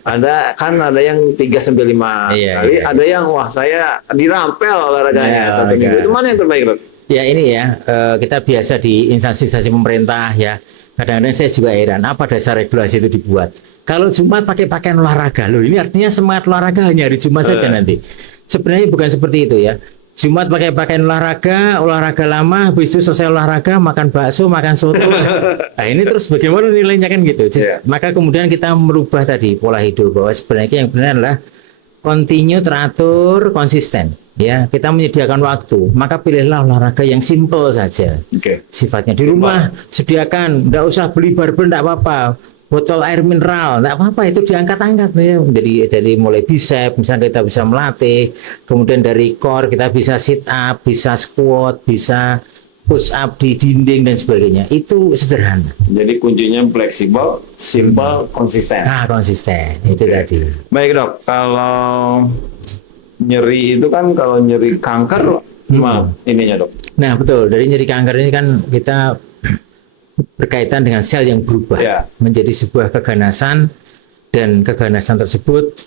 ada yang 3-5 Iya, kali, iya. ada yang wah saya dirampel olahraganya Ya, 1 minggu. olahraga. Itu mana yang terbaik, Dok? Ya ini ya, kita biasa di instansi-instansi pemerintah ya. Kadang-kadang saya juga heran, apa dasar regulasi itu dibuat. Kalau Jumat pakai pakaian olahraga, loh ini artinya semangat olahraga hanya hari Jumat saja nanti. Sebenarnya bukan seperti itu ya. Jumat pakai pakaian olahraga lama, habis itu selesai olahraga, makan bakso, makan soto. Nah ini terus bagaimana nilainya kan gitu. Iya. Maka kemudian kita merubah tadi pola hidup, bahwa sebenarnya yang benar adalah continue, teratur, konsisten. Ya, kita menyediakan waktu, maka pilihlah olahraga yang simple saja. Oke. Sifatnya di rumah sediakan, tidak usah beli barbel, tidak apa-apa. Botol air mineral, tidak apa-apa, itu diangkat-angkat ya. Dari mulai bicep, misalnya kita bisa melatih, kemudian dari core kita bisa sit up, bisa squat, bisa push up di dinding dan sebagainya. Itu sederhana. Jadi kuncinya fleksibel, simple, konsisten. Konsisten itu tadi. Baik, Dok. Kalau nyeri itu kan kalau nyeri kanker mah ininya, Dok. Nah betul, dari nyeri kanker ini kan kita berkaitan dengan sel yang berubah Ya. menjadi sebuah keganasan, dan keganasan tersebut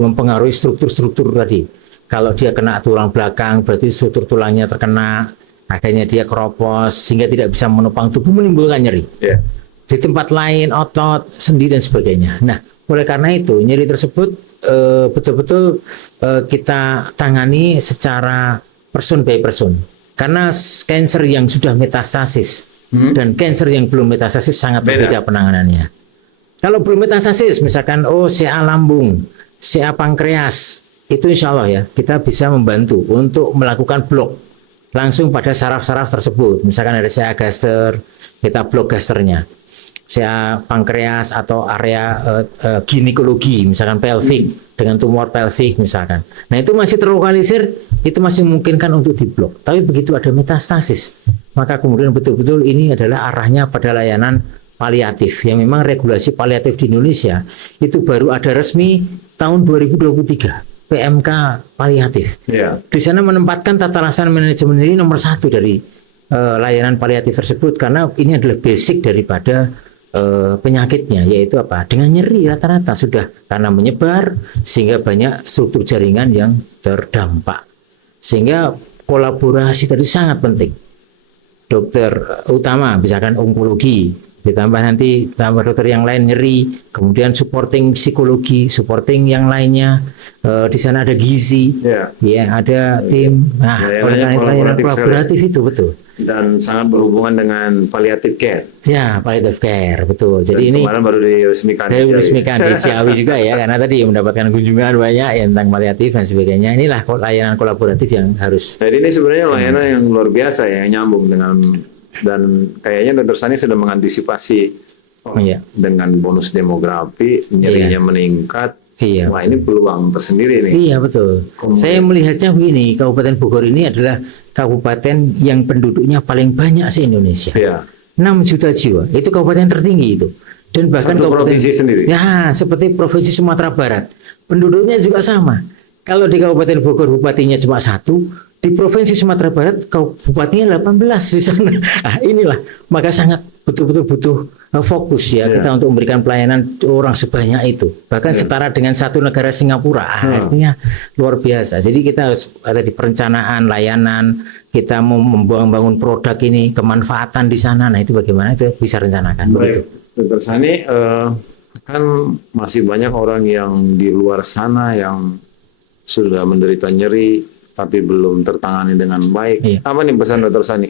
mempengaruhi struktur-struktur tadi. Kalau dia kena tulang belakang, berarti struktur tulangnya terkena, akhirnya dia keropos sehingga tidak bisa menopang tubuh, menimbulkan nyeri. Ya. Di tempat lain, otot, sendi dan sebagainya. Nah, oleh karena itu nyeri tersebut betul-betul kita tangani secara person by person. Karena cancer yang sudah metastasis dan cancer yang belum metastasis sangat berbeda penanganannya. Kalau belum metastasis, misalkan CA lambung, CA pankreas, itu insya Allah ya kita bisa membantu untuk melakukan blok langsung pada saraf-saraf tersebut. Misalkan ada CA gaster, kita blok gasternya. CA pankreas atau area ginekologi, misalkan pelvic dengan tumor pelvic misalkan. Nah itu masih terlokalisir, itu masih memungkinkan untuk diblok. Tapi begitu ada metastasis, maka kemudian betul-betul ini adalah arahnya pada layanan paliatif. Yang memang regulasi paliatif di Indonesia itu baru ada resmi tahun 2023. PMK paliatif. Ya. Di sana menempatkan tata laksana manajemen ini nomor 1 dari layanan paliatif tersebut, karena ini adalah basic daripada penyakitnya, yaitu apa? Dengan nyeri rata-rata sudah karena menyebar sehingga banyak struktur jaringan yang terdampak. Sehingga kolaborasi tadi sangat penting. dokter utama, misalkan onkologi, ditambah nanti tambah dokter yang lain nyeri, kemudian supporting psikologi, supporting yang lainnya, di sana ada gizi, ya ada tim, nah layanan kolaboratif itu betul. Dan sangat berhubungan dengan palliative care. Ya, palliative care, betul. Jadi dan ini kemarin baru diresmikan di Ciawi juga ya, karena tadi mendapatkan kunjungan banyak ya, tentang palliatif dan sebagainya. Inilah layanan kolaboratif yang harus. Jadi ini sebenarnya layanan yang luar biasa ya, nyambung dengan, dan kayaknya Dr. Sani sudah mengantisipasi dengan bonus demografi, nyerinya meningkat. Iya. Wah, ini peluang tersendiri nih. Iya, betul. Saya melihatnya begini, Kabupaten Bogor ini adalah kabupaten yang penduduknya paling banyak se-Indonesia. 6 juta jiwa. Itu kabupaten tertinggi itu. Dan bahkan satu provinsi sendiri. Ya, seperti Provinsi Sumatera Barat. Penduduknya juga sama. Kalau di Kabupaten Bogor bupatinya cuma 1, di Provinsi Sumatera Barat bupatinya 18 di sana. Nah, inilah maka sangat betul-betul butuh fokus ya kita untuk memberikan pelayanan orang sebanyak itu. Bahkan setara dengan satu negara Singapura. Artinya luar biasa. Jadi kita harus ada di perencanaan, layanan, kita mau membangun produk ini, kemanfaatan di sana. Nah, itu bagaimana itu bisa rencanakan. Begitu. Dr. Sani, kan masih banyak orang yang di luar sana yang sudah menderita nyeri tapi belum tertangani dengan baik. Apa nih pesan Dr. Sani?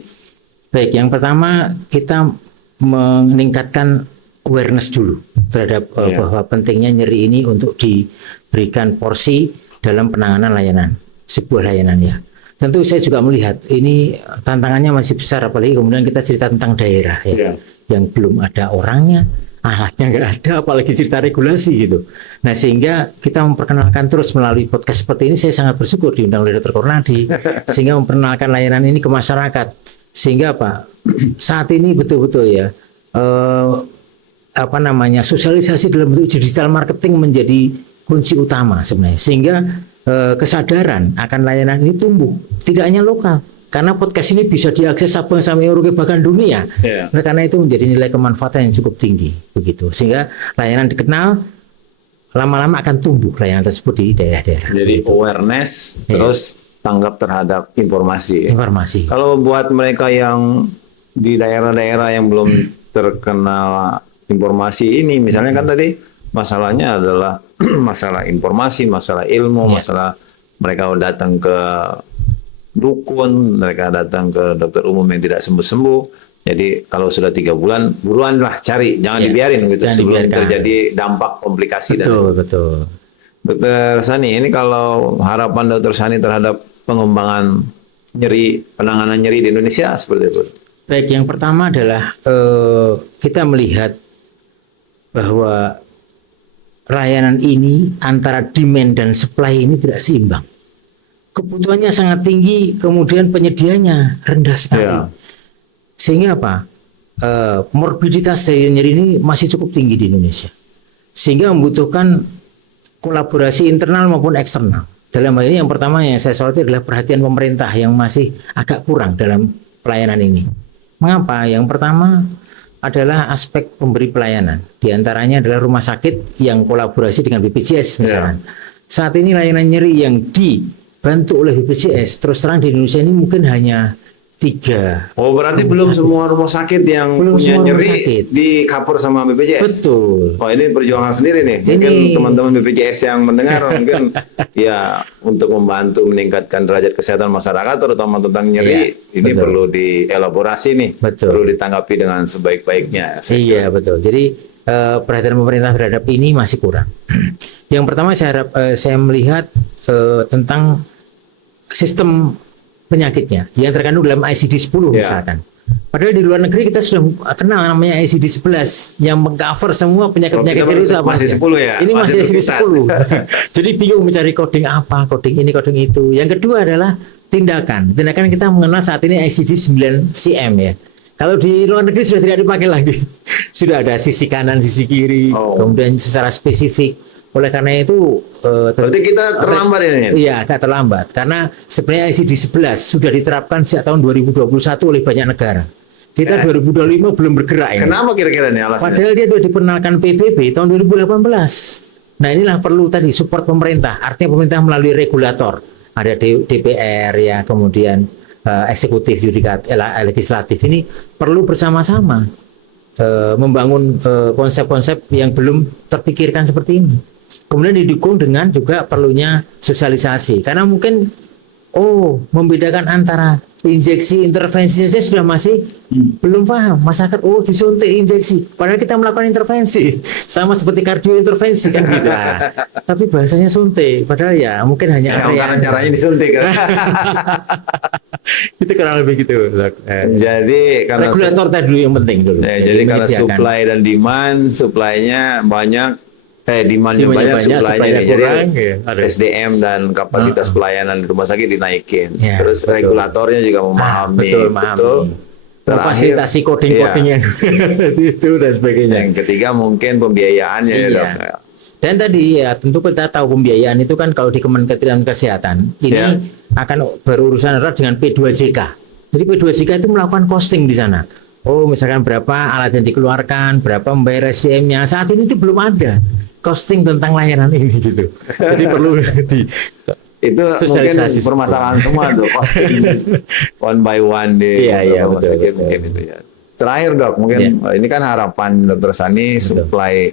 Baik, yang pertama kita meningkatkan awareness dulu terhadap bahwa pentingnya nyeri ini untuk diberikan porsi dalam penanganan layanan, sebuah layanan ya. Tentu saya juga melihat ini tantangannya masih besar, apalagi kemudian kita cerita tentang daerah ya, yang belum ada orangnya, alatnya nggak ada, apalagi cerita regulasi gitu. Nah, sehingga kita memperkenalkan terus melalui podcast seperti ini. Saya sangat bersyukur diundang oleh Dr. Kornadi sehingga memperkenalkan layanan ini ke masyarakat. Sehingga saat ini betul-betul ya sosialisasi dalam bentuk digital marketing menjadi kunci utama sebenarnya. Sehingga kesadaran akan layanan ini tumbuh, tidak hanya lokal. Karena podcast ini bisa diakses Sabang sampai Merauke bahkan dunia. Nah, karena itu menjadi nilai kemanfaatan yang cukup tinggi begitu. Sehingga layanan dikenal, lama-lama akan tumbuh layanan tersebut di daerah-daerah. Jadi awareness terus tanggap terhadap informasi. Kalau buat mereka yang di daerah-daerah yang belum terkenal informasi ini, misalnya kan tadi masalahnya adalah masalah informasi, masalah ilmu, masalah mereka datang ke dukun, mereka datang ke dokter umum yang tidak sembuh-sembuh. Jadi kalau sudah 3 bulan, buruan lah cari, jangan dibiarin gitu sebelum terjadi dampak komplikasi. Betul. Dokter Sani, ini kalau harapan Dokter Sani terhadap pengembangan nyeri, penanganan nyeri di Indonesia seperti apa? Baik, yang pertama adalah kita melihat bahwa layanan ini antara demand dan supply ini tidak seimbang. Kebutuhannya sangat tinggi, kemudian penyediaannya rendah sekali. Sehingga morbiditas dari nyeri ini masih cukup tinggi di Indonesia. Sehingga membutuhkan kolaborasi internal maupun eksternal. Dalam hal ini yang pertama yang saya soroti adalah perhatian pemerintah yang masih agak kurang dalam pelayanan ini. Mengapa? Yang pertama adalah aspek pemberi pelayanan. Di antaranya adalah rumah sakit yang kolaborasi dengan BPJS misalkan. Saat ini layanan nyeri yang dibantu oleh BPJS terus terang di Indonesia ini mungkin hanya 3. Oh, berarti belum semua rumah sakit yang punya nyeri di cover sama BPJS. Betul. Oh, ini perjuangan sendiri nih. Mungkin teman-teman BPJS yang mendengar mungkin ya untuk membantu meningkatkan derajat kesehatan masyarakat terutama tentang nyeri ini perlu dielaborasi nih. Perlu ditanggapi dengan sebaik-baiknya. Iya, betul. Jadi perhatian pemerintah terhadap ini masih kurang. Yang pertama saya melihat tentang sistem penyakitnya yang terkandung dalam ICD-10 misalkan. Padahal di luar negeri kita sudah kenal namanya ICD-11 yang mengcover semua penyakit-penyakit itu apa masih 10 ya. Ini masih ICD-10. Jadi bingung mencari coding apa, coding ini, coding itu. Yang kedua adalah tindakan. Tindakan kita mengenal saat ini ICD-9-CM ya. Kalau di luar negeri sudah tidak dipakai lagi. Sudah ada sisi kanan, sisi kiri, kemudian secara spesifik. Oleh karena itu berarti kita terlambat ini. Iya, agak terlambat karena sebenarnya ICD-11 sudah diterapkan sejak tahun 2021 oleh banyak negara. Kita 2025 belum bergerak ya. Kenapa kira-kira ini alasannya? Padahal dia sudah diperkenalkan PBB tahun 2018. Nah, inilah perlu tadi support pemerintah. Artinya pemerintah melalui regulator. Ada DPR ya, kemudian eksekutif, yudikatif, legislatif ini perlu bersama-sama membangun konsep-konsep yang belum terpikirkan seperti ini. Kemudian didukung dengan juga perlunya sosialisasi, karena mungkin membedakan antara injeksi intervensi saja sudah masih belum paham masyarakat. Disuntik injeksi, padahal kita melakukan intervensi sama seperti kardio intervensi kan gitu. Tapi bahasanya suntik, padahal ya mungkin hanya karena caranya disuntik kan. Itu kurang lebih gitu. Jadi karena regulator tadi dulu yang penting dulu. jadi karena supply dan demand, supply-nya banyak, demand-nya banyak, supply-nya jadi SDM dan kapasitas pelayanan di rumah sakit dinaikin. Terus regulatornya juga memahami betul. Fasilitasi coding-codingnya itu dan sebagainya. Yang ketiga mungkin pembiayaannya ya dok. Dan tadi ya tentu kita tahu pembiayaan itu kan kalau di Kementerian Kesehatan ini akan berurusan erat dengan P2JK. Jadi P2JK itu melakukan costing di sana. Misalkan berapa alat yang dikeluarkan, berapa membayar SDM-nya. Saat ini itu belum ada costing tentang layanan ini gitu. Jadi perlu itu mungkin permasalahan semua tuh, costing one by one di rumah sakit mungkin itu ya. Terakhir dok, mungkin ini kan harapan Dr. Sani supply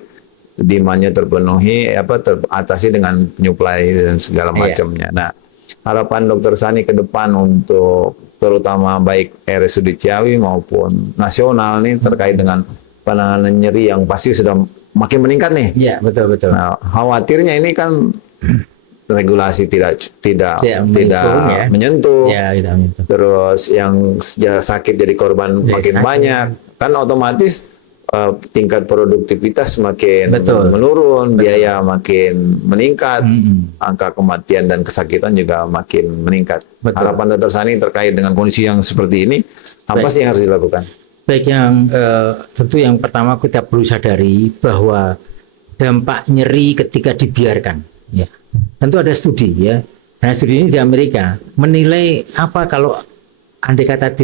demand-nya terpenuhi, teratasi dengan penyuplai dan segala macamnya. Nah, harapan Dr. Sani ke depan untuk terutama baik RSUD Ciawi maupun nasional nih terkait dengan penanganan nyeri yang pasti sudah makin meningkat nih. Iya, betul. Nah, khawatirnya ini kan regulasi tidak menyentuh. Terus yang sakit jadi korban makin banyak. Kan otomatis tingkat produktivitas makin menurun, biaya makin meningkat, angka kematian dan kesakitan juga makin meningkat. Harapan Dr. Sani terkait dengan kondisi yang seperti ini, apa sih yang harus dilakukan? Baik, yang tentu yang pertama kita perlu sadari bahwa dampak nyeri ketika dibiarkan, ya. Tentu ada studi, ya. Nah, studi ini di Amerika menilai apa kalau andai kata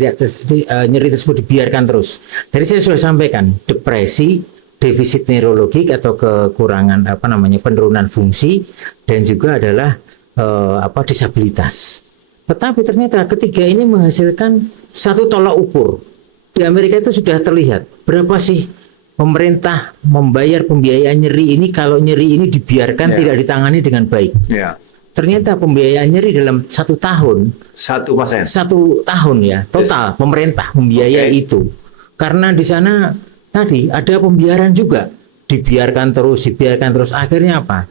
nyeri tersebut dibiarkan terus. Tadi saya sudah sampaikan, depresi, defisit neurologik atau kekurangan penurunan fungsi, dan juga adalah disabilitas. Tetapi ternyata ketiga ini menghasilkan satu tolak ukur. Di Amerika itu sudah terlihat berapa sih pemerintah membayar pembiayaan nyeri ini kalau nyeri ini dibiarkan tidak ditangani dengan baik. Ternyata pembiayaan nyeri dalam 1 tahun 1% 1 tahun ya total pemerintah membiayai itu, karena di sana tadi ada pembiaran juga, dibiarkan terus akhirnya apa?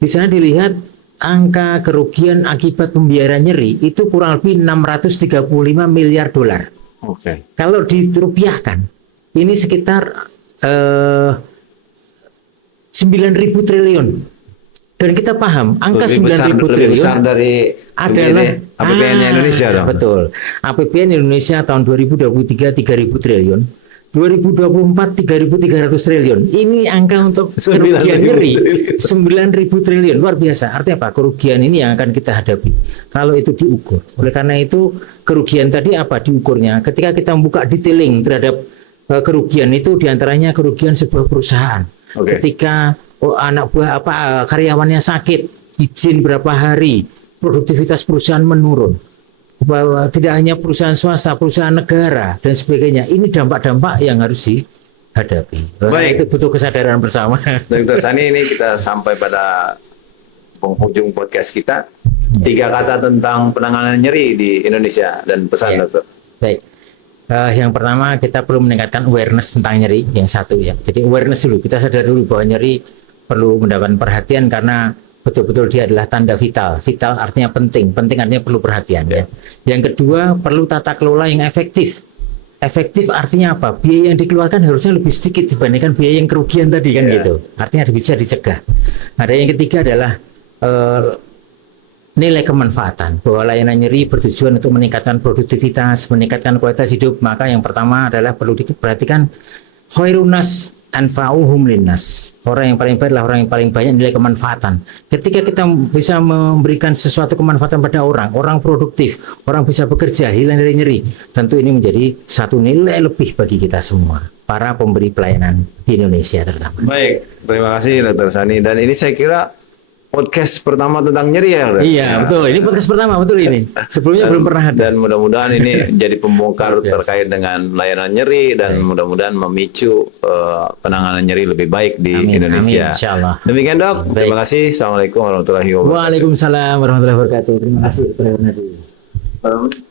Di sana dilihat angka kerugian akibat pembiaran nyeri itu kurang lebih 635 miliar dolar. Kalau dirupiahkan ini sekitar 9.000 triliun. Dan kita paham angka 9.000 triliun dari adalah APBN Indonesia dong. Betul. APBN Indonesia tahun 2023 3.000 triliun, 2024 3.300 triliun. Ini angka untuk kerugian nyeri 9.000 triliun, luar biasa. Artinya apa? Kerugian ini yang akan kita hadapi kalau itu diukur. Oleh karena itu kerugian tadi apa diukurnya? Ketika kita membuka detailing terhadap kerugian itu, diantaranya kerugian sebuah perusahaan. Ketika anak buah karyawannya sakit, izin berapa hari, produktivitas perusahaan menurun. Bahwa tidak hanya perusahaan swasta, perusahaan negara dan sebagainya. Ini dampak-dampak yang harus dihadapi. Baik, itu butuh kesadaran bersama. Dr. Sani, ini kita sampai pada penghujung podcast kita. 3 kata tentang penanganan nyeri di Indonesia dan pesan dokter. Baik. Yang pertama kita perlu meningkatkan awareness tentang nyeri, yang satu ya. Jadi awareness dulu, kita sadar dulu bahwa nyeri perlu mendapatkan perhatian karena betul-betul dia adalah tanda vital. Vital artinya penting, penting artinya perlu perhatian ya. Yang kedua perlu tata kelola yang efektif. Efektif artinya apa? Biaya yang dikeluarkan harusnya lebih sedikit dibandingkan biaya yang kerugian tadi kan gitu. Artinya bisa dicegah. Ada yang ketiga adalah nilai kemanfaatan, bahwa layanan nyeri bertujuan untuk meningkatkan produktivitas, meningkatkan kualitas hidup. Maka yang pertama adalah perlu diperhatikan khairunas anfa'uhum linnas. Orang yang paling baik adalah orang yang paling banyak nilai kemanfaatan. Ketika kita bisa memberikan sesuatu kemanfaatan pada orang produktif, orang bisa bekerja, hilang dari nyeri, tentu ini menjadi satu nilai lebih bagi kita semua, para pemberi pelayanan di Indonesia terutama. Baik, terima kasih Dr. Sani. Dan ini saya kira podcast pertama tentang nyeri ya. Dok? Iya, betul. Ini podcast pertama, betul ini. Sebelumnya belum pernah ada. Dan mudah-mudahan ini jadi pembongkar terkait dengan layanan nyeri dan mudah-mudahan memicu penanganan nyeri lebih baik di Indonesia. Amin, insyaallah. Demikian Dok, terima kasih. Assalamualaikum warahmatullahi wabarakatuh. Waalaikumsalam warahmatullahi wabarakatuh. Terima kasih.